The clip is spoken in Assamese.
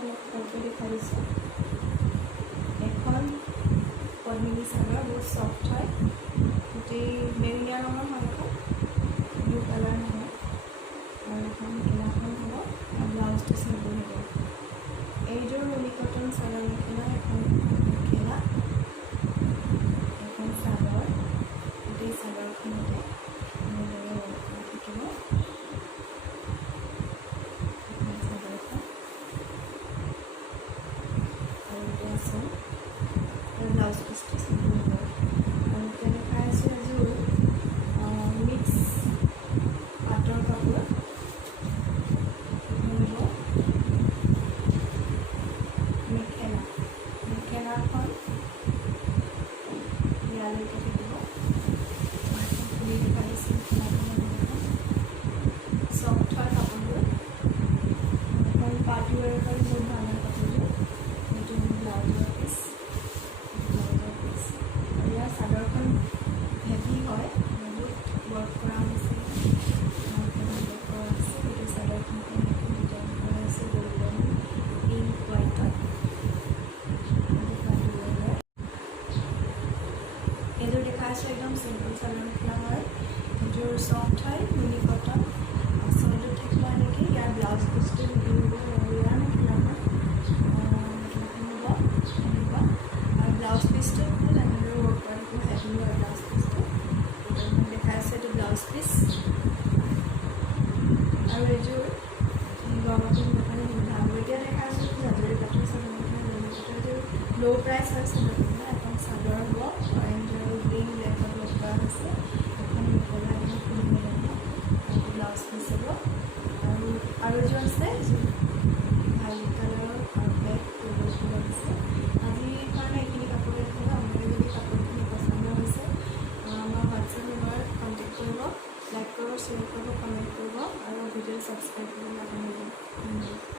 অলপ ভালকৈ দেখাই দিছোঁ। এখন পদ্মিনী চাদৰ বহুত ছফ্ট হয়, গোটেই বেঙুনীয়া ৰঙৰ হয়, এখন ব্লু কালাৰ নহয়। আৰু এখন মেখেলাখন হ'ব আৰু ব্লাউজটো চিম্পল হ'ব। এইযোৰ নুনি কটন চাদৰ মেখেলা, এখন মেখেলা, এখন চাদৰ, গোটেই চাদৰখনতে এনেদৰে ৱৰ্ক কৰা থাকিব। এখন চাদৰখন আৰু এইটো আছে আৰু ব্লাউজ পিচটো চিম্পল হ'ব। আৰু এতিয়া দেখাই আছোঁ এযোৰ মিক্স পাটৰ কাপোৰ। মেখেলাখন ইয়ালৈকে থাকিব। খুলি দেখাই দিছোঁ মেখেলাখন। ছফ্ট হয় কাপোৰবোৰ, এখন পাৰ্টি ৱেৰৰ কাৰণে বহুত ভাল হয় কাপোৰযোৰ। এইটো ব্লাউজৰ পিচ আৰু ইয়াৰ চাদৰখন হেভি হয়, বহুত ৱৰ্ক কৰা হৈছে, ৱৰ্ক কৰা আছে। গোটেই চাদৰখন ডিজাইন কৰা হৈছে গল্ডেন পিংক হোৱাইটত। এইযোৰ দেখাই আছোঁ একদম চিম্পল চাদৰ মেখেলা হয়। এইযোৰ ছফ্ট হয়, নুনি কটন। আচলটোত থাকিব এনেকৈ। ইয়াৰ ব্লাউজ পিচটো হেভি হ'ব আৰু ইয়াৰ মেখেলাখন হ'ব এনেকুৱা। আৰু ব্লাউজ পিচটো এনেদৰে ৱৰ্ক কৰা থাকিব, হেভি হয় ব্লাউজ পিচটো। দেখাই আছে এইটো ব্লাউজ পিচ। আৰু এইযোৰ গৰমতো পিন্ধিবৰ কাৰণে সুবিধা হ'ব। এতিয়া দেখাই আছোঁ হাজৰিকাটোৰ চাদৰ মেখেলা। এইযোৰ ল' প্ৰাইচ হয় চাদৰ মেখেলা। এখন চাদৰ হ'ব অৰেঞ্জ আৰু